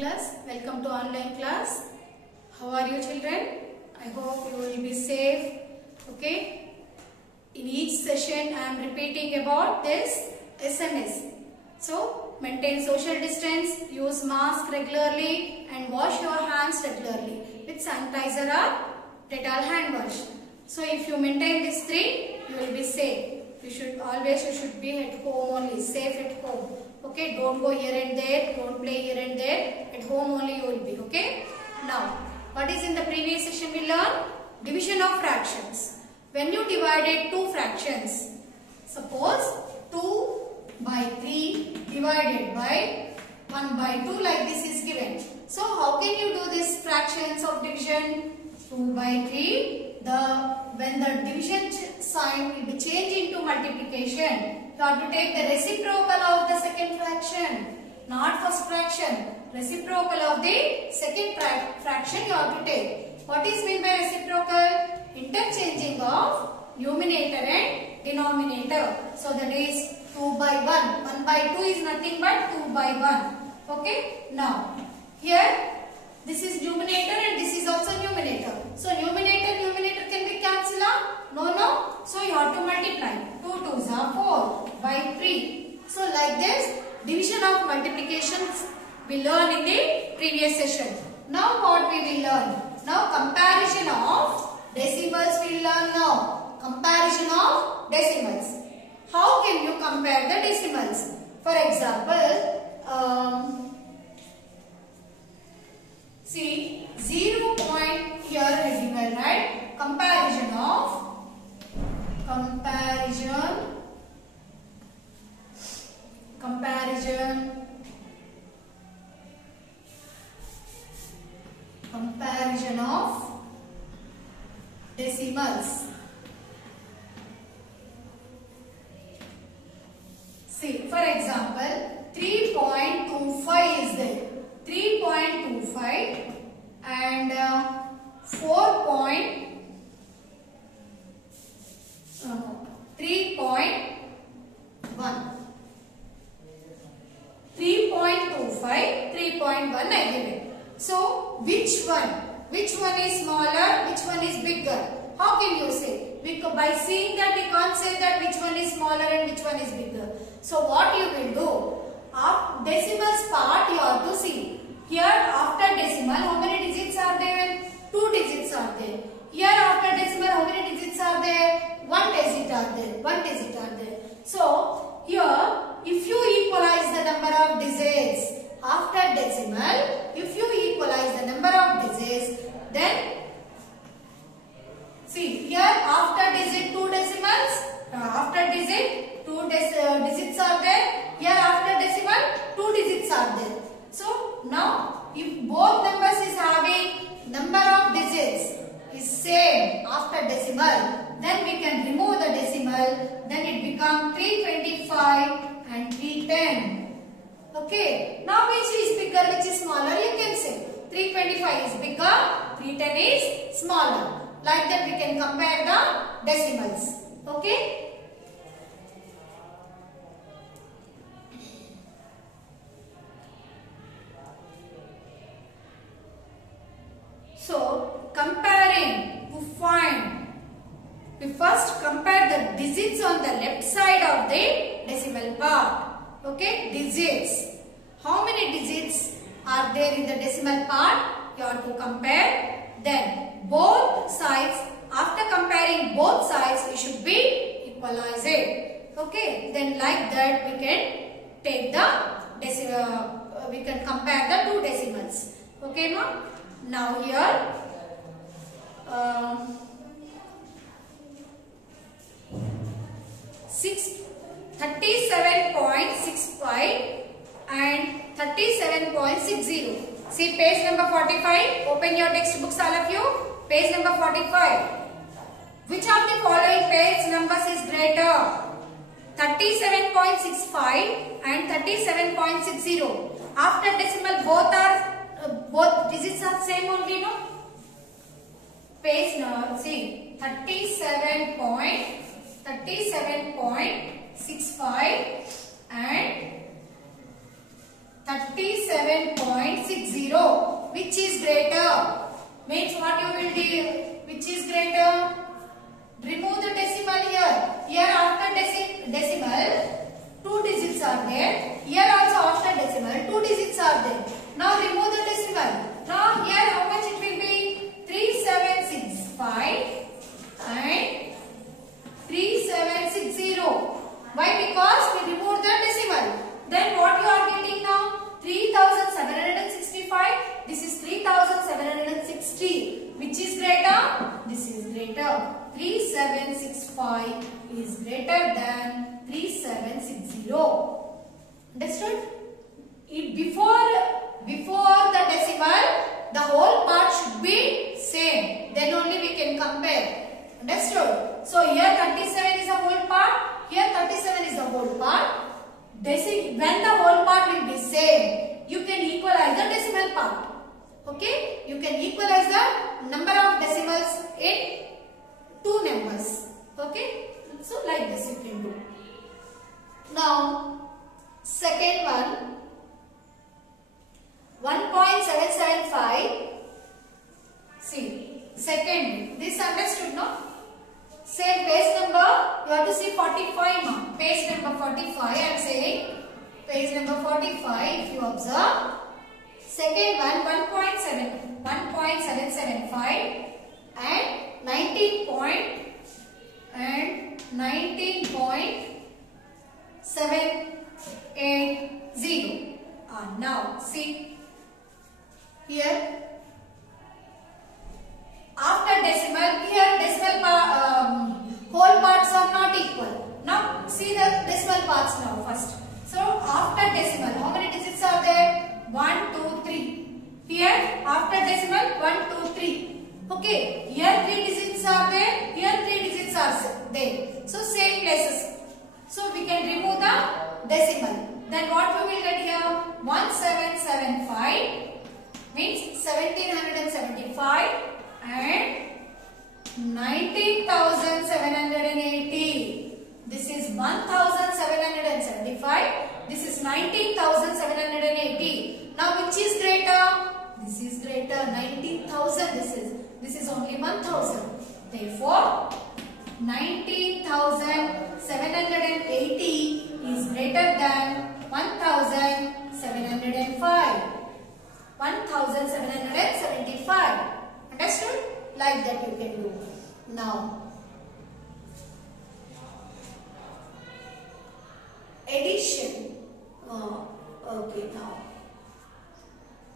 class. Welcome to online class. How are you children? I hope you will be safe. Okay. In each session I am repeating about this SMS. So maintain social distance, use mask regularly and wash your hands regularly with sanitizer or Dettol hand wash. So if you maintain these three, you will be safe. You should be at home only, safe at home. Okay, don't go here and there, don't play here and there. At home only you will be. Okay. Now, what is in the previous session we learned? Division of fractions. When you divided two fractions, suppose 2 by 3 divided by 1 by 2 like this is given. So how can you do this fractions of division? 2 by 3. When the division sign will be changed into multiplication, you have to take the reciprocal of the second fraction, not first fraction. Reciprocal of the second fraction you have to take. What is meant by reciprocal? Interchanging of numerator and denominator. So that is 2 by 1. 1 by 2 is nothing but 2 by 1. Okay. Now, here this is numerator and this is also numerator. So numerator can be cancelled out? No. So you have to multiply. 2 2s are 4 by 3. So like this, division of multiplications we learned in the previous session. Now what we will learn? Now comparison of decimals we will learn now. Comparison of decimals. How can you compare the decimals? For example, see 0 point here is given, right? Comparison of decimals. See, for example, 3.25 is there. 3.25 and 3.1. 3.25, 3.1 I given. So which one is smaller, which one is bigger? How can you say? Because by seeing that we can't say that which one is smaller and which one is bigger. So what you will do? Decimals part you have to see. Here after decimal how many digits are there? 2 digits are there. Here after decimal how many digits are there? 1 digit are there. So here if you equalize the number of digits after decimal, if you equalize the number of digits, then see here after digit 2 decimals, after digit 2 digits are there. Here after decimal 2 digits are there. So now if both numbers is having number of digits is same after decimal, then we can remove the decimal, then it becomes 325 and 310. Okay. Now which is bigger, which is smaller? You can say 325 is bigger, 310 is smaller. Like that we can compare the decimals. Okay. So comparing to find, we first compare the digits on the left side of the decimal part. Okay, digits. How many digits are there in the decimal part? You have to compare. Then both sides, after comparing both sides, we should be equalized. Okay, then like that we can take the decimal, we can compare the two decimals. Okay, ma'am? Now here 37.65 and 37.60. See page number 45. Open your textbooks all of you. Page number 45. Which of the following page numbers is greater? 37.65 and 37.60. After decimal both digits are same only, no? Page number, see 37.65 and 37.60. 37.60. Which is greater? Means what you will do? Which is greater? Remove the decimal here. Here after decimal, 2 digits are there. Here also after decimal, 2 digits are there. Now remove the decimal. Now here how much it will be? 3765 and 3760. Why? Because we removed the decimal. Then what you are getting now? 3765. This is 3760. Which is greater? This is greater. 3765 is greater than 3760. Understood? Before the decimal, the whole part should be same. Then only we can compare. Understood? So here 37 is the whole part. Here 37 is the whole part. When the whole part will be same, you can equalize the decimal part. Okay? You can equalize the number of decimals in 2 numbers. Okay? So like this you can do. Now, second one, 1.775. See, second, this understood, no? Same page number, you have to see 45 now. Page number 45, I am saying. Page number 45, if you observe. Second one, 1.775 and 19.780. Now, see. Here, after decimal, here decimal whole parts are not equal. Now, see the decimal parts now first. So, after decimal, how many digits are there? 1, 2, 3. Here, after decimal, 1, 2, 3. Okay, here 3 digits are there, here 3 digits are there. So, same places. So, we can remove the decimal. Then what we will get here? 1775 means 1775 and 19,780. This is 1,775. This is 19,780. Now which is greater? This is greater. 19,000. This is only 1,000. Therefore, 19,780 is greater than 1,705. 1,775. Understood? Like that you can do. Now, addition. Okay, now.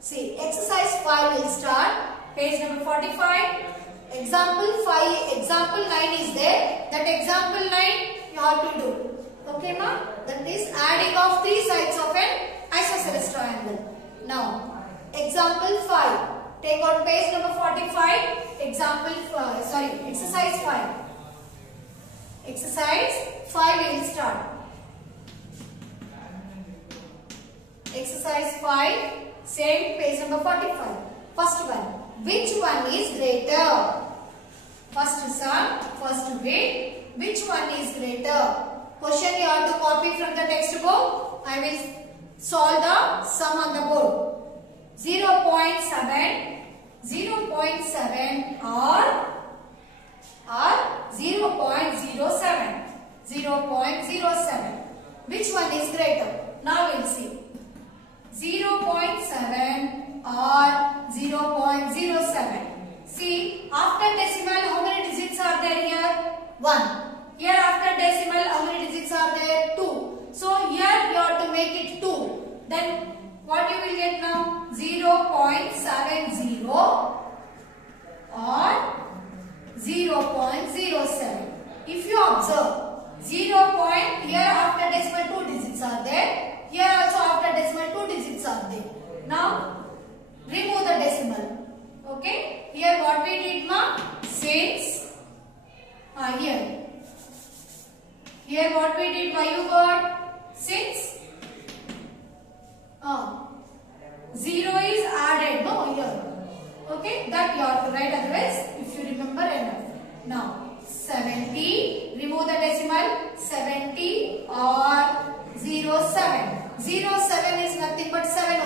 See, exercise 5 will start. Page number 45. Example 5, example 9 is there. That example 9 you have to do. Okay, ma? That is adding of 3 sides of an isosceles triangle. Now, example 5. Take out page number 45. Example, exercise 5. Exercise 5 will start. Exercise 5, same page number 45. First one, which one is greater? First sum, first bit, which one is greater? Question you have to copy from the textbook. I will solve the sum on the board. 0.7 or 0.07. 0.07. Which one is greater? Now we will see. 0.7 or 0.07. See, after decimal, how many digits are there here? 1. Here after decimal, how many digits are there? 2. So, here you have to make it 2. Then, what you will get now? 0.70 or 0.07. If you observe, 0. Here after decimal 2 digits are there. Here also after decimal 2 digits are there. Now, remove the decimal. Okay. Here what we did, ma? Since here what we did, why you got? Since 0 is added, no, here. Okay. That you have to write, otherwise if you remember enough. Now 70, remove the decimal. 70 or 07. 07 is nothing but 7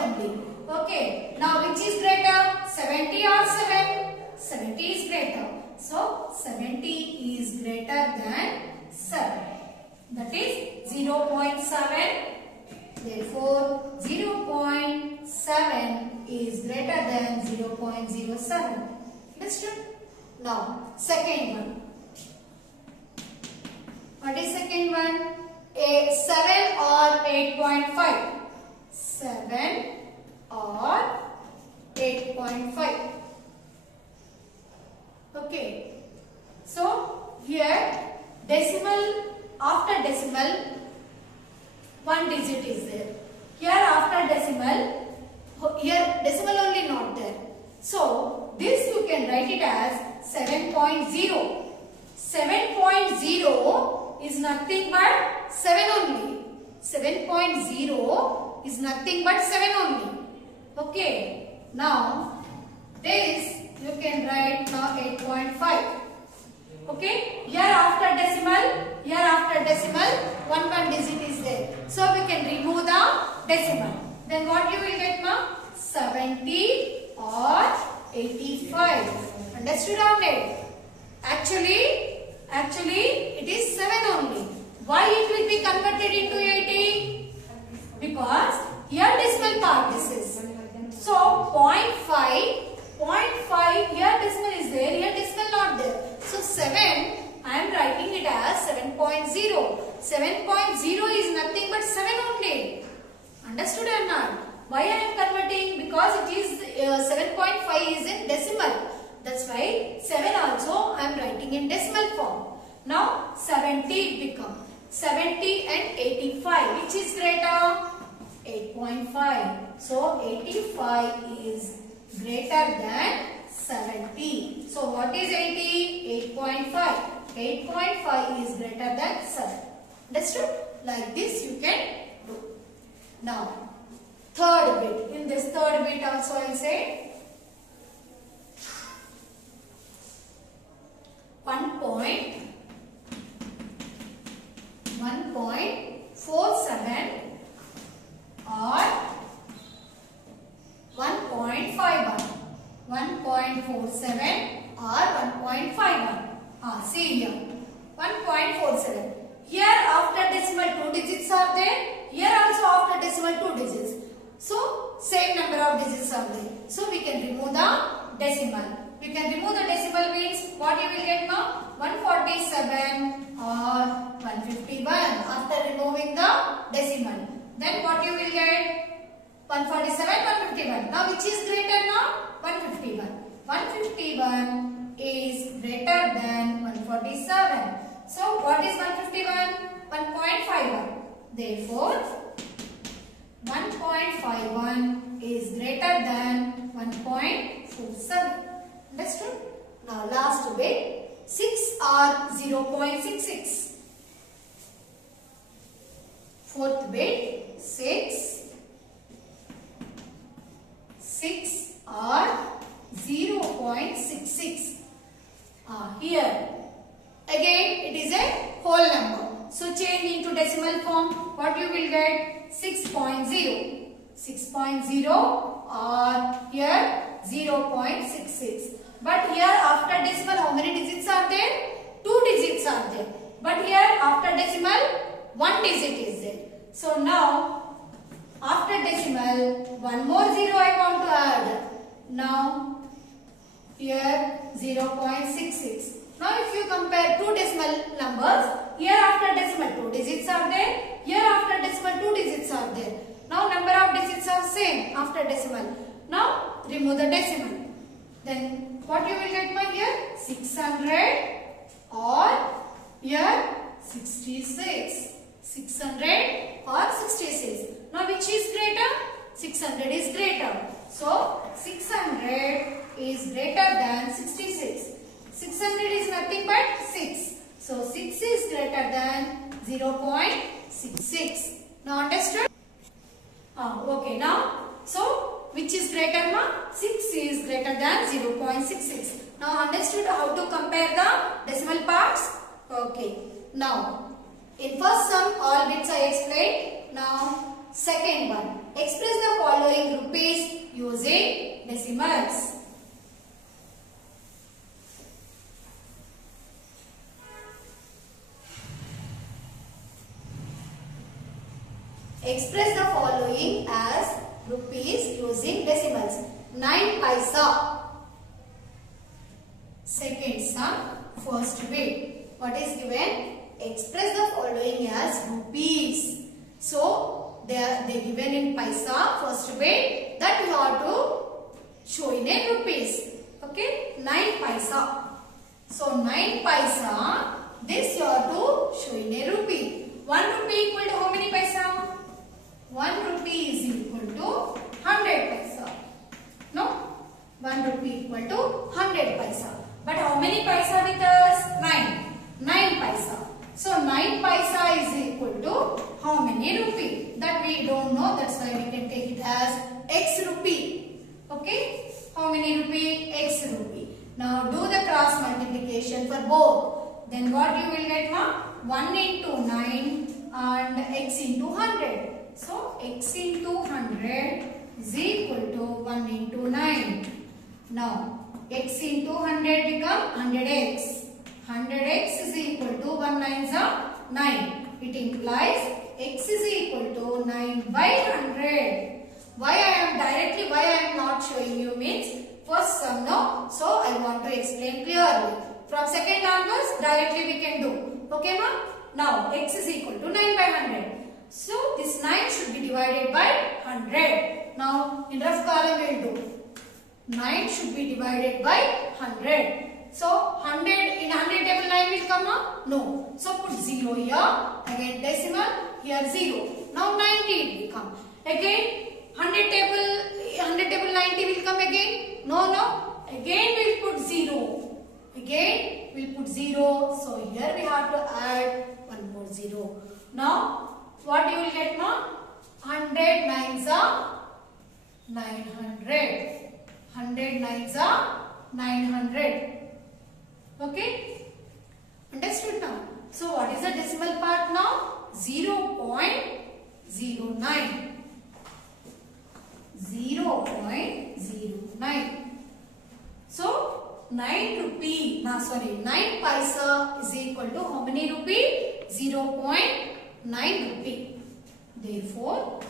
Okay. Now which is greater? 70 or 7? 70 is greater. So 70 is greater than 7. That is 0.7. Therefore 0.7 is greater than 0.07. Understood? Now second one. What is second one? 7 or 8.5. 7 or 8.5. Okay. So here decimal, after decimal one digit is there. Here after decimal, here decimal only not there. So this you can write it as 7.0. 7.0 is nothing but 7 only. 7.0 is nothing but 7 only. Okay. Now this you can write now 8.5. Okay. Here after decimal, one digit is there. So we can remove the decimal. Then what you will get now? 70 or 85. Understood or not? Actually it is 7 only. Why it will be converted into 80? Because here decimal part this is. So 0.5 here decimal is there, here decimal not there. So 7 I am writing it as 7.0. 7.0 is nothing but 7 only. Understood or not? Why I am converting? Because it is 7.5 is in decimal. That's why 7 also I am writing in decimal form. Now 70 become 70 and 85. Which is greater? 8.5. So 85 is greater than 70. So what is 80? 8.5. 8.5 is greater than 7. Understood? Like this you can do. Now third bit. In this third bit also I will say 1.47 or 1.51. 1.47 or 1.51. See here. 1.47. Here after decimal 2 digits are there. Here also after decimal 2 digits. So same number of digits are there. So we can remove the decimal. We can remove the decimal means what you will get now? 147 or 151 after removing the decimal. Then what you will get? 147, 151. Now which is greater now? 151. 151 is greater than 147. So what is 151? 1.51. Therefore 1.51 is greater than 1.47. Understood? Now last bit. 6 or 0.66. Fourth bit. 6 or 0.66. Here again it is a whole number. So change into decimal form. What you will get? 6.0. 6.0 or here 0.66. But here after decimal how many digits are there? 2 digits are there. But here after decimal 1 digit is there. So now after decimal one more 0 I want to add. Now here 0.66. Now if you compare two decimal numbers, here after decimal 2 digits are there. Here after decimal 2 digits are there. Now number of digits are same after decimal. Now remove the decimal. Then what you will get by here? 600 or here 66. 600 or 66. Now which is greater? 600 is greater. So 600 is greater than 66. 600 is nothing but 6. So 6 is greater than 0.66. Now understood? Okay. Now so which is greater now? 6 is greater than 0.66. Now understood how to compare the decimal parts? Okay. Now in first sum all bits I explained. Now second one. Express the following rupees using decimals. Express the following as rupees using decimals. 9 paisa. Second sum, first bit. What is given? Express the following as rupees. So they are given in paisa, first bit. That we have to show in a rupees. Okay, 9 paisa. So 9 paisa. This you have to show in a rupee. 1 rupee equal to how many paisa? 1 rupee is equal to 100 paisa. No? 1 rupee equal to 100 paisa. But how many paisa with us? 9. 9 paisa. So 9 paisa is equal to how many rupee? That we don't know. That's why we can take it as x rupee. Okay? How many rupee? X rupee. Now do the cross multiplication for both. Then what you will get, ma? 1 into 9 and x into 100. So x into 100 is equal to 1 into 9. Now x into 100 become 100x. 100x is equal to 1 9s are 9. It implies x is equal to 9 by 100. Why I am not showing you means first sum no. So I want to explain clearly. From second onwards directly we can do. Okay ma? Now x is equal to 9 by 100. So this 9 should be divided by 100. Now in rough column we will do. 9 should be divided by 100. So 100 in 100 table 9 will come up? No. So put 0 here. Again decimal. Here 0. Now 90 will come. Again 100 table 90 will come again. No. Again we will put 0. Again we will put 0. So here we have to add one more 0. Now what you will get now? 100 9s are 900. 100 9s are 900. Okay? Understood now? So what is the decimal part now? 0.09. 0.09. So 9 paisa is equal to how many rupee? 0.9 rupee. Therefore,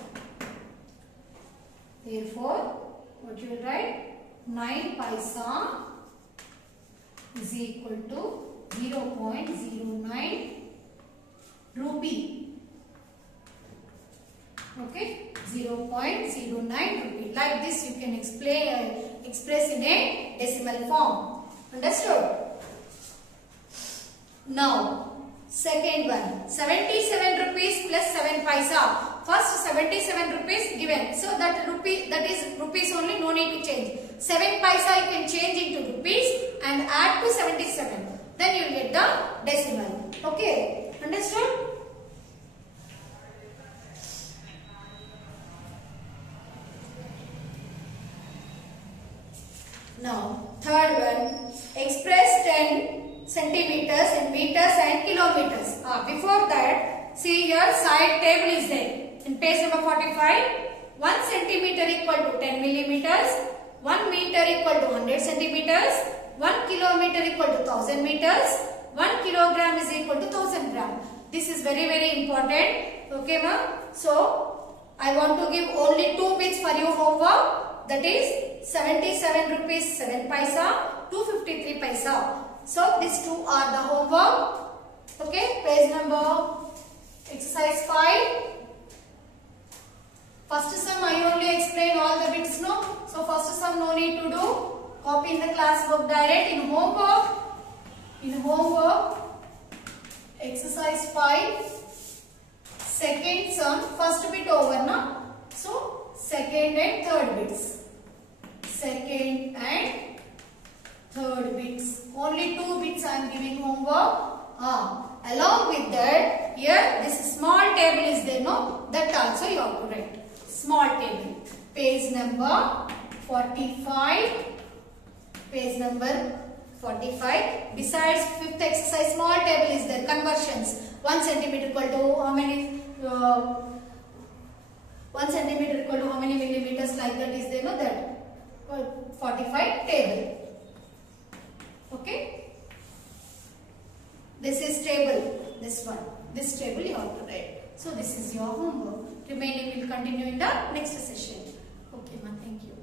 what you will write? 9 paisa is equal to 0.09 rupee. Okay, 0.09 rupee. Like this, you can express in a decimal form. Understood? Now, second one, 77 rupees plus 7 paisa. First 77 rupees given. So that is rupees only, no need to change. 7 paisa you can change into rupees and add to 77. Then you will get the decimal. Okay, understood? Now, third one, express 10 centimeters in meters and kilometers. Before that, see here side table is there. In page number 45, 1 centimeter equal to 10 millimeters, 1 meter equal to 100 centimeters, 1 kilometer equal to 1000 meters, 1 kilogram is equal to 1000 gram. This is very, very important. Okay, ma? So, I want to give only 2 bits for your homework. That is 77 rupees 7 paisa, 253 paisa. So, these two are the homework. Okay, page number exercise 5. First sum I only explain all the bits, no? So first sum no need to do. Copy in the class book direct. In homework, exercise 5, second sum, first bit over, na? So second and third bits. Second and third bits. Only 2 bits I am giving homework. Along with that, here this small table is there, no? That also you have to write. Small table. Page number 45. Page number 45. Besides 5th exercise, small table is there. Conversions. 1 centimeter equal to how many? 1 centimeter equal to how many millimeters, like that is there, no, that 45 table. Okay, this is table, this one, this table you have to write. So this is your homework. Remaining will continue in the next session. Okay, ma, thank you.